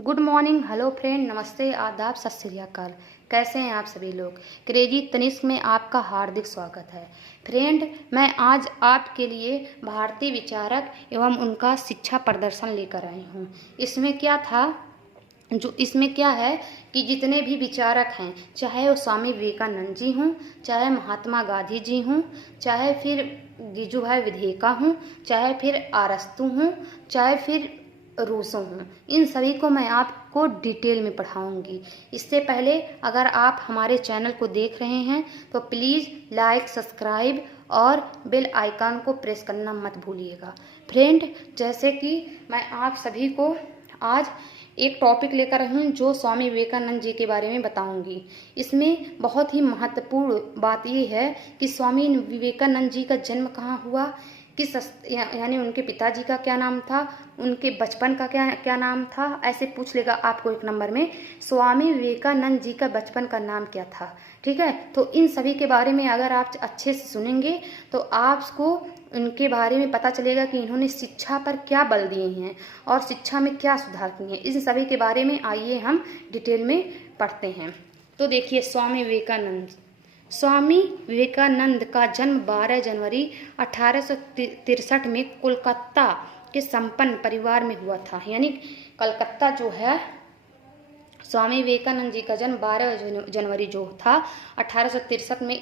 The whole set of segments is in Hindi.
गुड मॉर्निंग, हेलो फ्रेंड, नमस्ते, आदाब, सत श्री अकाल। कैसे हैं आप सभी लोग। क्रेजी तनिष्क में आपका हार्दिक स्वागत है। फ्रेंड, मैं आज आपके लिए भारतीय विचारक एवं उनका शिक्षा प्रदर्शन लेकर आई हूँ। इसमें क्या है कि जितने भी विचारक हैं, चाहे वो स्वामी विवेकानंद जी हों, चाहे महात्मा गांधी जी हों, चाहे फिर गिजुभाई विधेयका हों, चाहे फिर अरस्तू हों, चाहे फिर रूसो हूँ, इन सभी को मैं आपको डिटेल में पढ़ाऊंगी। इससे पहले अगर आप हमारे चैनल को देख रहे हैं तो प्लीज़ लाइक, सब्सक्राइब और बेल आइकन को प्रेस करना मत भूलिएगा। फ्रेंड, जैसे कि मैं आप सभी को आज एक टॉपिक लेकर आई हूँ जो स्वामी विवेकानंद जी के बारे में बताऊंगी। इसमें बहुत ही महत्वपूर्ण बात यह है कि स्वामी विवेकानंद जी का जन्म कहाँ हुआ, यानी उनके पिताजी का क्या नाम था, उनके बचपन का क्या नाम था। ऐसे पूछ लेगा आपको एक नंबर में, स्वामी विवेकानंद जी का बचपन का नाम क्या था। ठीक है, तो इन सभी के बारे में अगर आप अच्छे से सुनेंगे तो आपको उनके बारे में पता चलेगा कि इन्होंने शिक्षा पर क्या बल दिए हैं और शिक्षा में क्या सुधार किए हैं। इन सभी के बारे में आइए हम डिटेल में पढ़ते हैं। तो देखिए, स्वामी विवेकानंद का जन्म 12 जनवरी 1863 में कोलकाता के संपन्न परिवार में हुआ था। यानी कलकत्ता जो है, स्वामी विवेकानंद जी का जन्म 12 जनवरी जो था 1863 में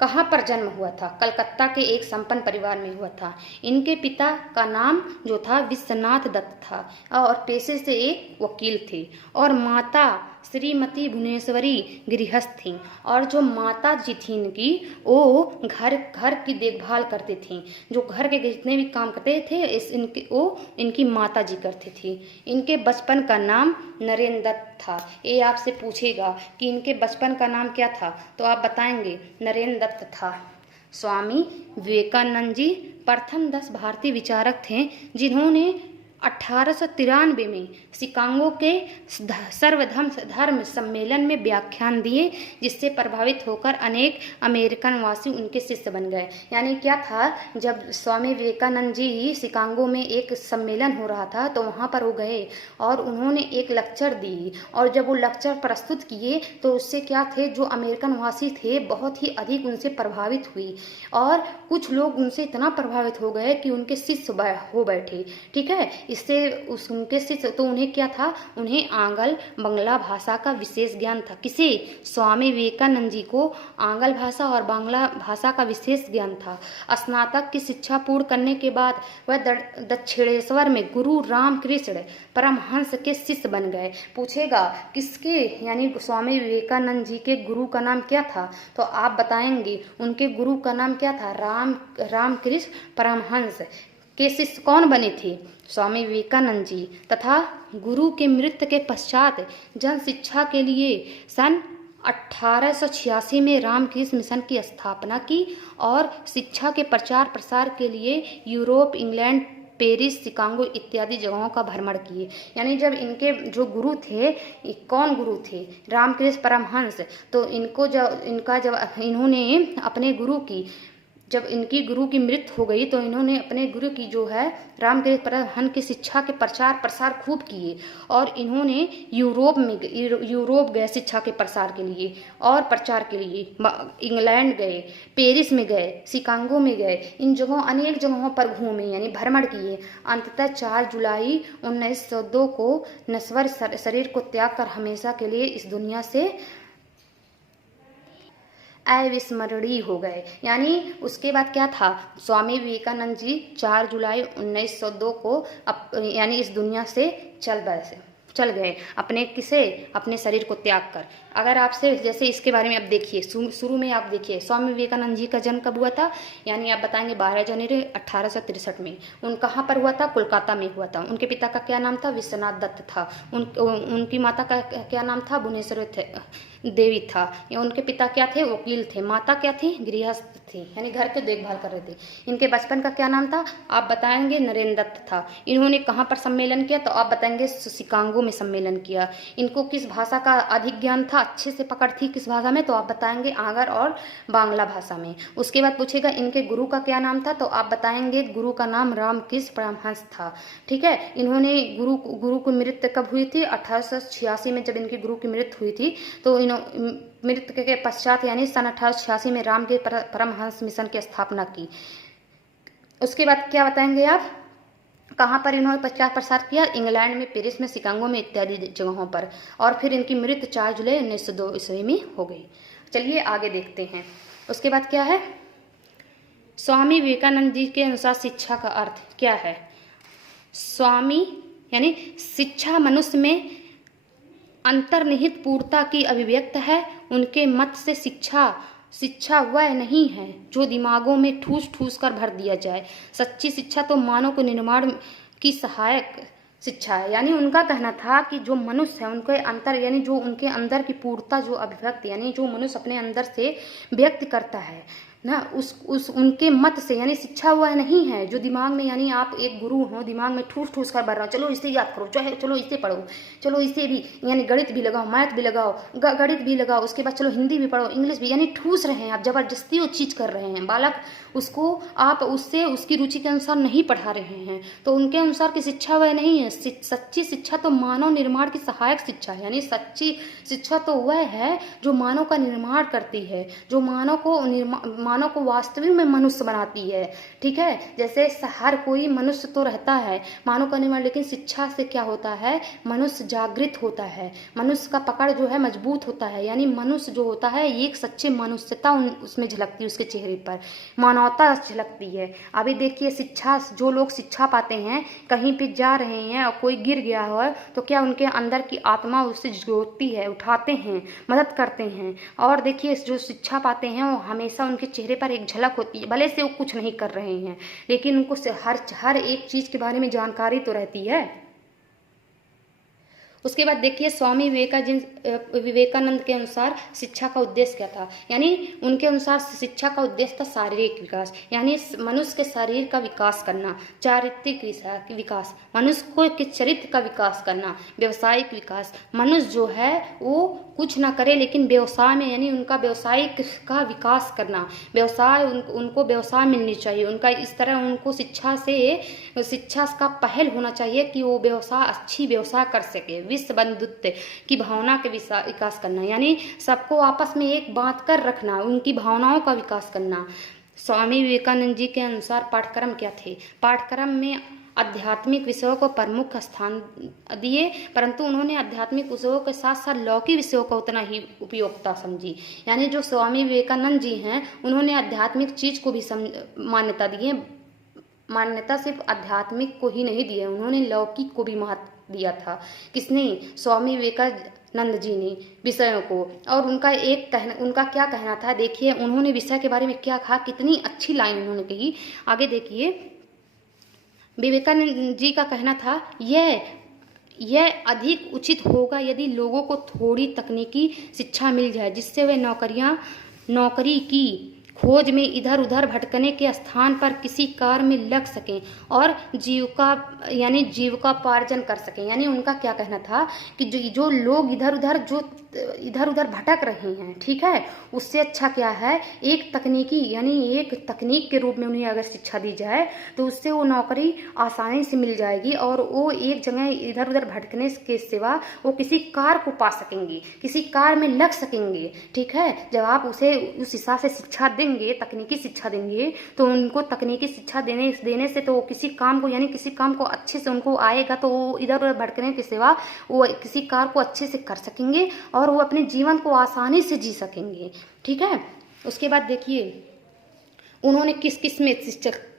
कहाँ पर जन्म हुआ था, कलकत्ता के एक संपन्न परिवार में हुआ था। इनके पिता का नाम जो था विश्वनाथ दत्त था और पेशे से एक वकील थे, और माता श्रीमती भुवनेश्वरी गृहस्थ थीं। और जो माता जी थी इनकी, वो घर की देखभाल करते थे। जो घर के जितने भी काम करते थे इनकी माता जी करती थी। इनके बचपन का नाम नरेंद्र दत्त था। ये आपसे पूछेगा कि इनके बचपन का नाम क्या था, तो आप बताएंगे नरेंद्र दत्त था। स्वामी विवेकानंद जी प्रथम 10 भारतीय विचारक थे जिन्होंने 1893 में शिकागो के सर्वधर्म सम्मेलन में व्याख्यान दिए, जिससे प्रभावित होकर अनेक अमेरिकन वासी उनके शिष्य बन गए। यानी क्या था, जब स्वामी विवेकानंद जी शिकागो में एक सम्मेलन हो रहा था तो वहाँ पर वो गए और उन्होंने एक लेक्चर दी, और जब वो लेक्चर प्रस्तुत किए तो उससे क्या थे, जो अमेरिकन वासी थे बहुत ही अधिक उनसे प्रभावित हुई, और कुछ लोग उनसे इतना प्रभावित हो गए कि उनके शिष्य हो बैठे। ठीक है, इससे उनके शिष्य, तो उन्हें क्या था, उन्हें आंग्ल बांग्ला भाषा का विशेष ज्ञान था। किसे, स्वामी विवेकानंद जी को आंग्ल भाषा और बांग्ला भाषा का विशेष ज्ञान था। स्नातक की शिक्षा पूर्ण करने के बाद वह दक्षिणेश्वर में गुरु रामकृष्ण परमहंस के शिष्य बन गए। पूछेगा किसके, यानी स्वामी विवेकानंद जी के गुरु का नाम क्या था, तो आप बताएंगे उनके गुरु का नाम क्या था, रामकृष्ण परमहंस के शिष्य कौन बने थे, स्वामी विवेकानंद जी। तथा गुरु के मृत्यु के पश्चात जन शिक्षा के लिए सन 1886 में रामकृष्ण मिशन की स्थापना की और शिक्षा के प्रचार प्रसार के लिए यूरोप, इंग्लैंड, पेरिस, शिकागो इत्यादि जगहों का भ्रमण किए। यानी जब इनके जो गुरु थे, कौन गुरु थे, रामकृष्ण परमहंस, तो इन्होंने अपने गुरु की, जब इनकी गुरु की मृत्यु हो गई तो इन्होंने अपने गुरु की जो है रामकृष्ण परमहंस की शिक्षा के प्रचार प्रसार खूब किए, और इन्होंने यूरोप गए शिक्षा के प्रसार के लिए और प्रचार के लिए, इंग्लैंड गए, पेरिस में गए, शिकागो में गए, इन जगहों अनेक जगहों पर घूमे, यानी भ्रमण किए। अंततः 4 जुलाई 1902 को नश्वर शरीर को त्याग कर हमेशा के लिए इस दुनिया से अविस्मरणीय हो गए। यानी उसके बाद क्या था, स्वामी विवेकानंद जी 4 जुलाई 1902 को यानी इस दुनिया से चल गए, अपने शरीर को त्याग कर। अगर आपसे जैसे इसके बारे में आप देखिए, शुरू में आप देखिए स्वामी विवेकानंद जी का जन्म कब हुआ था, यानी आप बताएंगे 12 जनवरी 1863 में। कहाँ पर हुआ था, कोलकाता में हुआ था। उनके पिता का क्या नाम था, विश्वनाथ दत्त था। उनकी माता का क्या नाम था, भुवनेश्वरी देवी था। उनके पिता क्या थे, वकील थे। माता क्या थी, गृहस्थ थी, यानी घर के देखभाल कर रहे थे। इनके बचपन का क्या नाम था, आप बताएंगे नरेंद्र दत्त था। इन्होंने कहाँ पर सम्मेलन किया, तो आप बताएंगे शिकागो में सम्मेलन किया। इनको किस भाषा का अधिक ज्ञान था, अच्छे से पकड़ थी किस भाषा में, तो आप बताएंगे आगर और बांग्ला भाषा में। उसके बाद पूछेगा इनके गुरु का क्या नाम था, तो आप बताएंगे गुरु का नाम रामकृष्ण परमहंस था। ठीक है, इन्होंने गुरु की मृत्यु कब हुई थी, 1886 में जब इनकी गुरु की मृत्यु हुई थी। तो मृत्यु के पश्चात यानी सन 1886 में रामकृष्ण परमहंस मिशन की स्थापना की। उसके बाद क्या बताएंगे आप, कहाँ पर इन्होंने प्रचार प्रसार किया, इंग्लैंड में, पेरिस में, शिकागो में इत्यादि जगहों पर। और फिर इनकी मृत्यु 4 जुलाई 1902 ईस्वी में हो गई। चलिए आगे देखते हैं। उसके बाद क्या है, स्वामी विवेकानंद जी के अनुसार शिक्षा का अर्थ क्या है। स्वामी यानी शिक्षा मनुष्य में अंतर्निहित पूर्णता की अभिव्यक्त है। उनके मत से शिक्षा वह नहीं है जो दिमागों में ठूस ठूस कर भर दिया जाए। सच्ची शिक्षा तो मानव को निर्माण की सहायक शिक्षा है। यानी उनका कहना था कि जो मनुष्य है उनके अंतर यानी जो उनके अंदर की पूर्णता जो अभिव्यक्त यानी जो मनुष्य अपने अंदर से व्यक्त करता है ना, उस उनके मत से यानी शिक्षा वह नहीं है जो दिमाग में, यानी आप एक गुरु हो, दिमाग में ठूस ठूस कर भर रहा, चलो इसे याद करो, चाहे चलो इसे पढ़ो, चलो इसे भी, यानी गणित भी लगाओ, मैथ भी लगाओ, गणित भी लगाओ, उसके बाद चलो हिंदी भी पढ़ो, इंग्लिश भी, यानी ठूस रहे हैं आप, जबरदस्ती वो चीज़ कर रहे हैं। बालक उसको आप उससे उसकी रुचि के अनुसार नहीं पढ़ा रहे हैं। तो उनके अनुसार की शिक्षा वह नहीं है। सच्ची शिक्षा तो मानव निर्माण की सहायक शिक्षा है। यानी सच्ची शिक्षा तो वह है जो मानव का निर्माण करती है, जो मानव को वास्तविक में मनुष्य बनाती है। ठीक है, जैसे हर कोई मनुष्य तो रहता है मानव का निर्माण, लेकिन शिक्षा से क्या होता है, मनुष्य जागृत होता है, मनुष्य का पकड़ जो है मजबूत होता है। यानी मनुष्य जो होता है एक सच्चे मनुष्यता उसमें झलकती है, उसके चेहरे पर मानवता झलकती है। अभी देखिए शिक्षा, जो लोग शिक्षा पाते हैं कहीं पे जा रहे हैं और कोई गिर गया हो तो क्या उनके अंदर की आत्मा उससे जोड़ती है, उठाते हैं, मदद करते हैं। और देखिए जो शिक्षा पाते हैं वो हमेशा उनके चेहरे पर एक झलक होती है, भले से वो कुछ नहीं कर रहे हैं लेकिन उनको हर एक चीज के बारे में जानकारी तो रहती है। उसके बाद देखिए स्वामी विवेकानंद के अनुसार शिक्षा का उद्देश्य क्या था। यानी उनके अनुसार शिक्षा का उद्देश्य था शारीरिक विकास, यानी मनुष्य के शरीर का विकास करना, चारित्रिक विकास, मनुष्य को के चरित्र का विकास करना, व्यवसायिक विकास, मनुष्य जो है वो कुछ ना करे लेकिन व्यवसाय में, यानी उनका व्यवसायिक का विकास करना, व्यवसाय उनको व्यवसाय मिलनी चाहिए, उनका इस तरह उनको शिक्षा का पहल होना चाहिए कि वो अच्छी व्यवसाय कर सके। विश्व बंधुत्व की भावना के विकास करना, यानी सबको आपस में एक बांध कर रखना, उनकी भावनाओं का विकास करना। स्वामी विवेकानंद जी के अनुसार पाठ्यक्रम क्या थे। पाठ्यक्रम में आध्यात्मिक विषयों को प्रमुख स्थान दिए, परंतु उन्होंने आध्यात्मिक विषयों के साथ साथ लौकिक विषयों को उतना ही उपयोगिता समझी। यानी जो स्वामी विवेकानंद जी हैं उन्होंने आध्यात्मिक चीज को भी मान्यता दी है। मान्यता सिर्फ आध्यात्मिक को ही नहीं दी है, उन्होंने लौकिक को भी महत्व दिया था। किसने, स्वामी विवेकानंद जी ने विषयों को। और उनका क्या कहना था, देखिए उन्होंने विषय के बारे में क्या कहा, कितनी अच्छी लाइन उन्होंने कही। आगे देखिए, विवेकानंद जी का कहना था यह अधिक उचित होगा यदि लोगों को थोड़ी तकनीकी शिक्षा मिल जाए जिससे वे नौकरी की खोज में इधर उधर भटकने के स्थान पर किसी कार्य में लग सकें और जीविकोपार्जन कर सकें। यानी उनका क्या कहना था कि जो लोग इधर उधर भटक रहे हैं, ठीक है, उससे अच्छा क्या है, एक तकनीक के रूप में उन्हें अगर शिक्षा दी जाए तो उससे वो नौकरी आसानी से मिल जाएगी और वो एक जगह इधर उधर भटकने के सिवा वो किसी कार्य को पा सकेंगे, किसी कार्य में लग सकेंगे। ठीक है, जब आप उसे उस हिसाब से शिक्षा देंगे, तकनीकी शिक्षा देंगे, तो उनको तकनीकी शिक्षा देने से तो किसी काम को अच्छे से उनको आएगा, तो वो इधर उधर भटकने के सिवा वो किसी कार्य को अच्छे से कर सकेंगे और वो अपने जीवन को आसानी से जी सकेंगे। ठीक है, उसके बाद देखिए उन्होंने किस में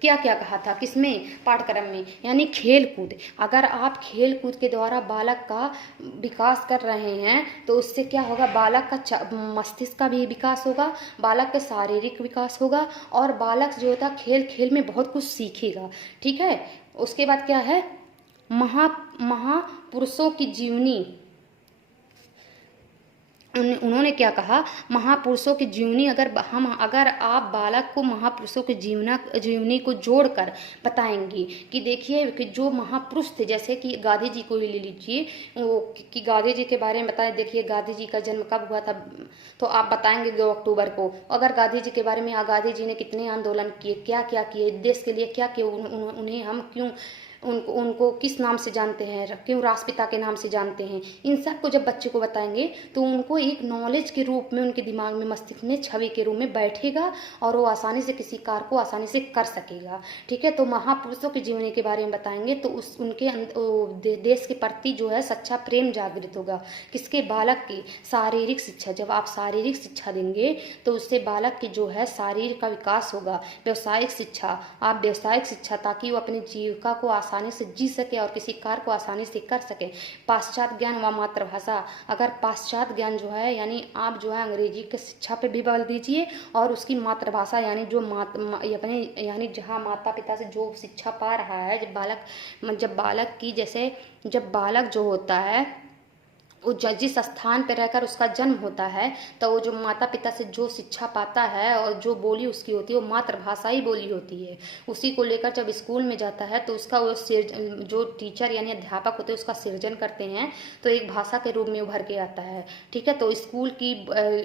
क्या कहा था, किसमें, पाठ्यक्रम में, यानी खेल कूद। अगर आप खेल कूद के द्वारा बालक का विकास कर रहे हैं तो उससे क्या होगा, बालक का मस्तिष्क का भी विकास होगा, बालक का शारीरिक विकास होगा और बालक जो होता खेल खेल में बहुत कुछ सीखेगा। ठीक है, उसके बाद क्या है, महापुरुषों की जीवनी उन्होंने क्या कहा, महापुरुषों की जीवनी अगर आप बालक को महापुरुषों की जीवनी को जोड़कर बताएंगे कि देखिए कि जो महापुरुष थे, जैसे कि गांधी जी को ही ले लीजिए, वो कि गांधी जी के बारे में बताएं, देखिए गांधी जी का जन्म कब हुआ था, तो आप बताएंगे 2 अक्टूबर को। अगर गांधी जी के बारे में, गांधी जी ने कितने आंदोलन किए, क्या क्या किए, देश के लिए क्या किए, उन्हें हम क्यों उनको किस नाम से जानते हैं, क्यों राष्ट्रपिता के नाम से जानते हैं, इन सब को जब बच्चे को बताएंगे तो उनको एक नॉलेज के रूप में उनके दिमाग में, मस्तिष्क में छवि के रूप में बैठेगा और वो आसानी से किसी कार्य को आसानी से कर सकेगा। ठीक है, तो महापुरुषों की जीवनी के बारे में बताएंगे तो उनके देश के प्रति जो है सच्चा प्रेम जागृत होगा। किसके? बालक की शारीरिक शिक्षा। जब आप शारीरिक शिक्षा देंगे तो उससे बालक की जो है शारीर का विकास होगा। व्यावसायिक शिक्षा, आप व्यावसायिक शिक्षा, ताकि वो अपनी जीविका को आसानी से जी सके और किसी कार्य को आसानी से कर सके। पाश्चात्य ज्ञान व मातृभाषा, अगर पाश्चात्य ज्ञान जो है यानी आप जो है अंग्रेजी की शिक्षा पे भी बल दीजिए और उसकी मातृभाषा यानी जो अपने यानी जहाँ माता पिता से जो शिक्षा पा रहा है, जब बालक जो होता है वो जिस स्थान पर रहकर उसका जन्म होता है, तो वो जो माता पिता से जो शिक्षा पाता है और जो बोली उसकी होती है वो मातृभाषा ही बोली होती है। उसी को लेकर जब स्कूल में जाता है तो उसका वो जो टीचर यानी अध्यापक होते हैं उसका सृजन करते हैं, तो एक भाषा के रूप में उभर के आता है। ठीक है, तो स्कूल की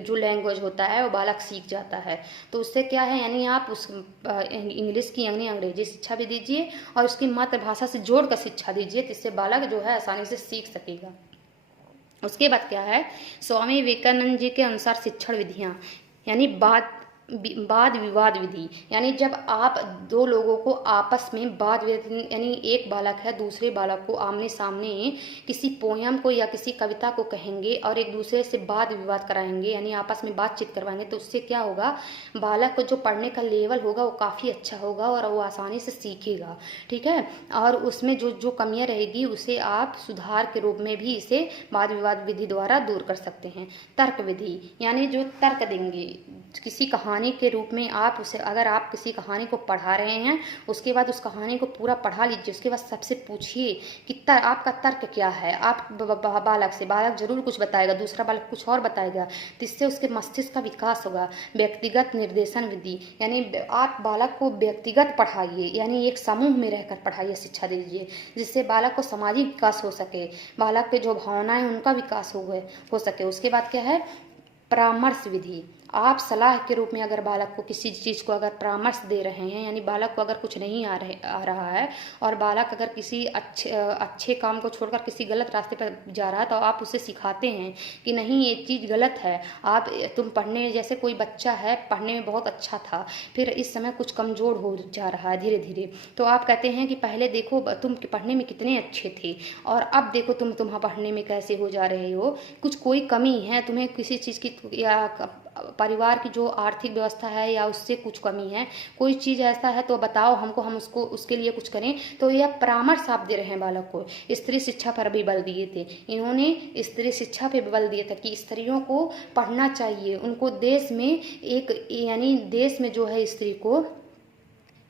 जो लैंग्वेज होता है वो बालक सीख जाता है। तो उससे क्या है, यानी आप उस इंग्लिश की यानी अंग्रेजी शिक्षा भी दीजिए और उसकी मातृभाषा से जोड़कर शिक्षा दीजिए, जिससे बालक जो है आसानी से सीख सकेगा। उसके बाद क्या है, स्वामी विवेकानंद जी के अनुसार शिक्षण विधियाँ, यानी वाद विवाद विधि, यानी जब आप 2 लोगों को आपस में यानी एक बालक है दूसरे बालक को आमने सामने किसी पोयम को या किसी कविता को कहेंगे और एक दूसरे से वाद विवाद कराएंगे, यानी आपस में बातचीत करवाएंगे, तो उससे क्या होगा, बालक को जो पढ़ने का लेवल होगा वो काफ़ी अच्छा होगा और वो आसानी से सीखेगा। ठीक है, और उसमें जो कमियाँ रहेगी उसे आप सुधार के रूप में भी इसे वाद विवाद विधि द्वारा दूर कर सकते हैं। तर्क विधि, यानी जो तर्क देंगे किसी कहानी के रूप में, आप उसे, अगर आप किसी कहानी को पढ़ा रहे हैं उसके बाद उस कहानी को पूरा पढ़ा लीजिए, उसके बाद सबसे पूछिए कि आपका तर्क क्या है। आप बालक जरूर कुछ बताएगा, दूसरा बालक कुछ और बताएगा, जिससे उसके मस्तिष्क का विकास होगा। व्यक्तिगत निर्देशन विधि, यानी आप बालक को व्यक्तिगत पढ़ाइए, यानी एक समूह में रहकर पढ़ाइए, शिक्षा दीजिए, जिससे बालक को सामाजिक विकास हो सके, बालक के जो भावनाएं उनका विकास हो सके। उसके बाद क्या है, परामर्श विधि, आप सलाह के रूप में अगर बालक को किसी चीज़ को अगर परामर्श दे रहे हैं, यानी बालक को अगर कुछ नहीं आ रहा है और बालक अगर किसी अच्छे काम को छोड़कर किसी गलत रास्ते पर जा रहा है, तो आप उसे सिखाते हैं कि नहीं ये चीज़ गलत है, तुम पढ़ने, जैसे कोई बच्चा है पढ़ने में बहुत अच्छा था, फिर इस समय कुछ कमज़ोर हो जा रहा है धीरे धीरे, तो आप कहते हैं कि पहले देखो तुम पढ़ने में कितने अच्छे थे और अब देखो तुम पढ़ने में कैसे हो जा रहे हो, कोई कमी है तुम्हें किसी चीज़ की, या परिवार की जो आर्थिक व्यवस्था है या उससे कुछ कमी है, कोई चीज़ ऐसा है तो बताओ हमको, हम उसके लिए कुछ करें। तो यह परामर्श आप दे रहे हैं बालक को। स्त्री शिक्षा पर भी बल दिए थे इन्होंने, स्त्री शिक्षा पे बल दिया था कि स्त्रियों को पढ़ना चाहिए, उनको देश में यानी देश में जो है स्त्री को,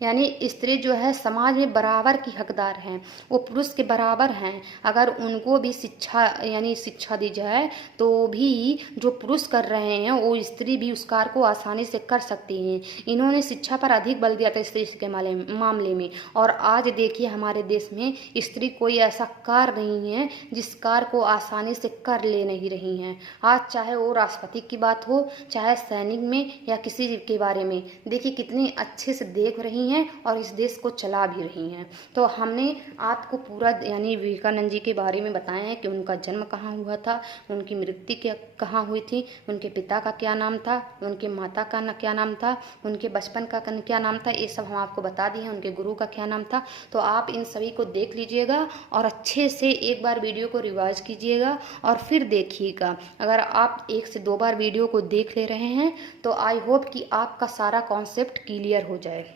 यानी स्त्री जो है समाज में बराबर की हकदार हैं, वो पुरुष के बराबर हैं। अगर उनको भी शिक्षा दी जाए तो भी जो पुरुष कर रहे हैं वो स्त्री भी उस कार्य को आसानी से कर सकती हैं। इन्होंने शिक्षा पर अधिक बल दिया था स्त्री के मामले में। और आज देखिए हमारे देश में स्त्री कोई ऐसा कार्य नहीं है जिस कार्य को आसानी से कर ले नहीं रही हैं। आज चाहे वो राष्ट्रपति की बात हो, चाहे सैनिक में या किसी के बारे में, देखिए कितनी अच्छे से देख रही हैं और इस देश को चला भी रही हैं। तो हमने आपको पूरा यानी विवेकानंद जी के बारे में बताया है कि उनका जन्म कहाँ हुआ था, उनकी मृत्यु कहाँ हुई थी, उनके पिता का क्या नाम था, उनके माता का क्या नाम था, उनके बचपन का क्या नाम था, ये सब हम आपको बता दिए हैं। उनके गुरु का क्या नाम था। तो आप इन सभी को देख लीजिएगा और अच्छे से एक बार वीडियो को रिवाइज कीजिएगा और फिर देखिएगा। अगर आप 1 से 2 बार वीडियो को देख ले रहे हैं तो आई होप कि आपका सारा कॉन्सेप्ट क्लियर हो जाए।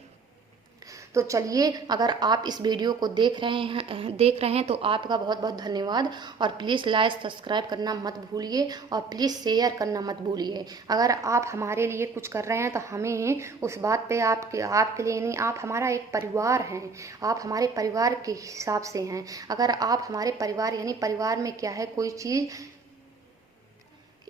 तो चलिए, अगर आप इस वीडियो को देख रहे हैं तो आपका बहुत बहुत धन्यवाद। और प्लीज़ लाइक सब्सक्राइब करना मत भूलिए और प्लीज़ शेयर करना मत भूलिए। अगर आप हमारे लिए कुछ कर रहे हैं तो हमें उस बात पे आपके लिए नहीं, आप हमारा एक परिवार हैं, आप हमारे परिवार के हिसाब से हैं। अगर आप हमारे परिवार, यानी परिवार में क्या है, कोई चीज़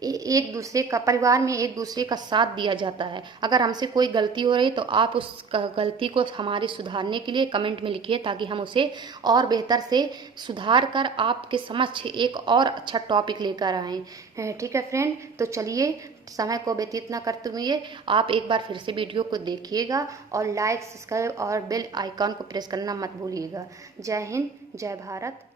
एक दूसरे का, परिवार में एक दूसरे का साथ दिया जाता है। अगर हमसे कोई गलती हो रही तो आप उस गलती को हमारी सुधारने के लिए कमेंट में लिखिए, ताकि हम उसे और बेहतर से सुधार कर आपके समक्ष एक और अच्छा टॉपिक लेकर आएँ। ठीक है फ्रेंड, तो चलिए समय को व्यतीत न करते हुए आप एक बार फिर से वीडियो को देखिएगा और लाइक, सब्सक्राइब और बेल आइकॉन को प्रेस करना मत भूलिएगा। जय हिंद, जय भारत।